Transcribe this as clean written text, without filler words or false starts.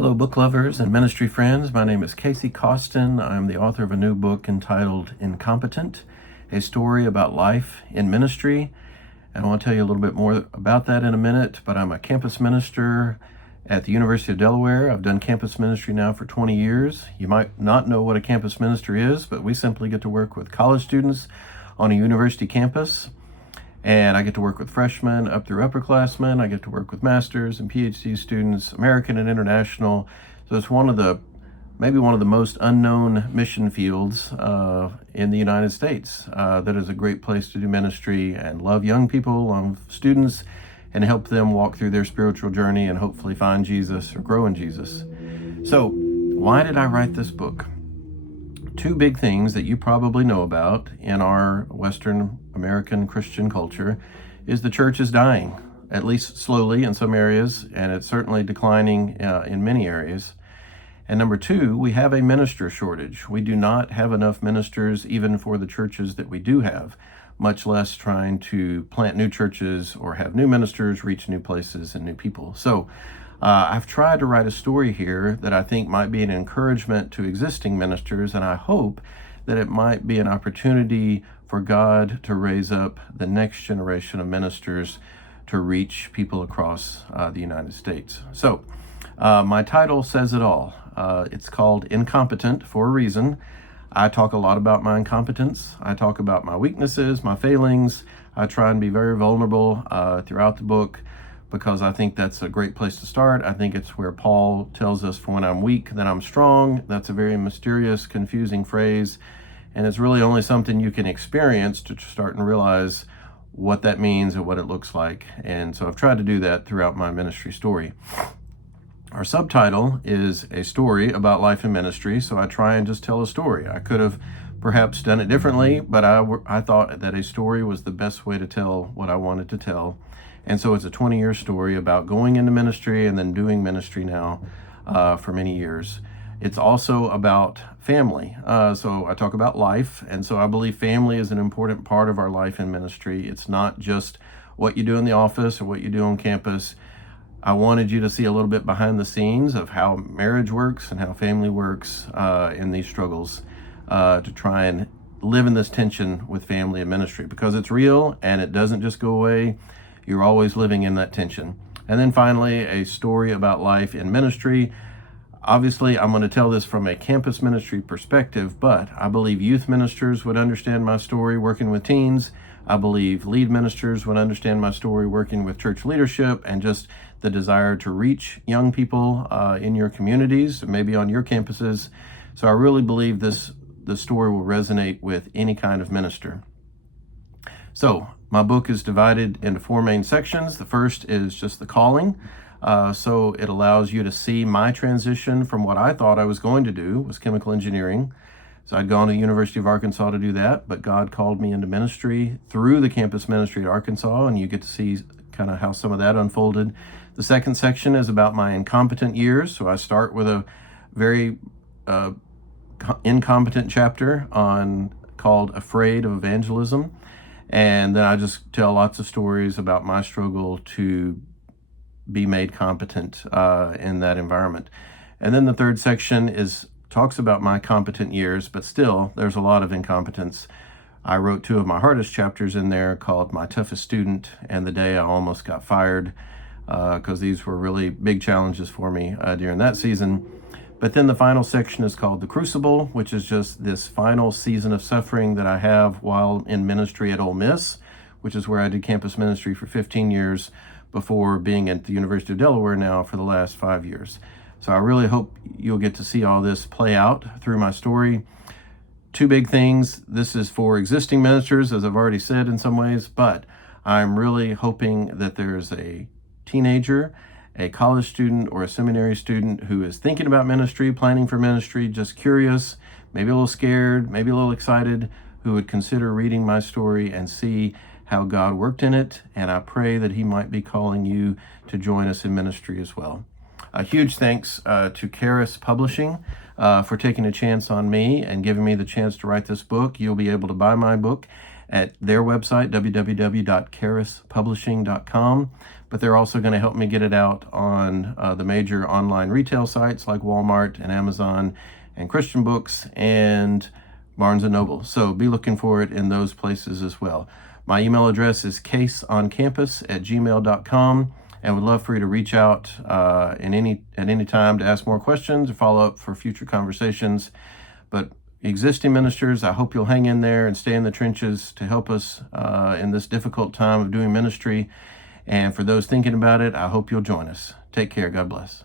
Hello, book lovers and ministry friends. My name is Coston. I'm the author of a new book entitled Incompetent, a story about life in ministry. And I want to tell you a little bit more about that in a minute, but I'm a campus minister at the University of Delaware. I've done campus ministry now for 20 years. You might not know what a campus minister is, but we simply get to work with college students on a university campus. And I get to work with freshmen up through upperclassmen. I get to work with masters and PhD students, American and international. So it's maybe one of the most unknown mission fields in the United States. That is a great place to do ministry and love young people, love students, and help them walk through their spiritual journey and hopefully find Jesus or grow in Jesus. So why did I write this book? Two big things that you probably know about in our Western American Christian culture is the church is dying, at least slowly in some areas, and it's certainly declining in many areas. And number two, we have a minister shortage. We do not have enough ministers even for the churches that we do have, much less trying to plant new churches or have new ministers, reach new places and new people. So I've tried to write a story here that I think might be an encouragement to existing ministers, and I hope that it might be an opportunity for God to raise up the next generation of ministers to reach people across the United States. So my title says it all. It's called Incompetent for a reason. I talk a lot about my incompetence. I talk about my weaknesses, my failings. I try and be very vulnerable throughout the book, because I think that's a great place to start. I think it's where Paul tells us, for when I'm weak, then I'm strong. That's a very mysterious, confusing phrase, and it's really only something you can experience to start and realize what that means and what it looks like. And so I've tried to do that throughout my ministry story. Our subtitle is a story about life and ministry, so I try and just tell a story. I could have perhaps done it differently, but I thought that a story was the best way to tell what I wanted to tell. And so it's a 20-year story about going into ministry and then doing ministry now for many years. It's also about family. So I talk about life. And so I believe family is an important part of our life in ministry. It's not just what you do in the office or what you do on campus. I wanted you to see a little bit behind the scenes of how marriage works and how family works in these struggles to try and live in this tension with family and ministry, because it's real and it doesn't just go away. You're always living in that tension. And then finally, a story about life in ministry. Obviously, I'm going to tell this from a campus ministry perspective, but I believe youth ministers would understand my story working with teens. I believe lead ministers would understand my story working with church leadership and just the desire to reach young people in your communities, maybe on your campuses. So I really believe the story will resonate with any kind of minister. So my book is divided into four main sections. The first is just the calling. So it allows you to see my transition from what I thought I was going to do, was chemical engineering. So I'd gone to the University of Arkansas to do that, but God called me into ministry through the campus ministry at Arkansas, and you get to see kind of how some of that unfolded. The second section is about my incompetent years. So I start with a very incompetent chapter called Afraid of Evangelism. And then I just tell lots of stories about my struggle to be made competent in that environment. And then the third section talks about my competent years, but still there's a lot of incompetence. I wrote two of my hardest chapters in there called My Toughest Student and The Day I Almost Got Fired, because these were really big challenges for me during that season. But then the final section is called The Crucible, which is just this final season of suffering that I have while in ministry at Ole Miss, which is where I did campus ministry for 15 years before being at the University of Delaware now for the last 5 years. So I really hope you'll get to see all this play out through my story. Two big things. This is for existing ministers, as I've already said in some ways, but I'm really hoping that there's a teenager, a college student, or a seminary student who is thinking about ministry, planning for ministry, just curious, maybe a little scared, maybe a little excited, who would consider reading my story and see how God worked in it. And I pray that he might be calling you to join us in ministry as well. A huge thanks to Kharis Publishing for taking a chance on me and giving me the chance to write this book. You'll be able to buy my book at their website, www.kharispublishing.com. But they're also going to help me get it out on the major online retail sites like Walmart and Amazon and Christian Books and Barnes & Noble. So be looking for it in those places as well. My email address is caseoncampus@gmail.com, and would love for you to reach out at any time to ask more questions or follow up for future conversations. But existing ministers, I hope you'll hang in there and stay in the trenches to help us in this difficult time of doing ministry. And for those thinking about it, I hope you'll join us. Take care. God bless.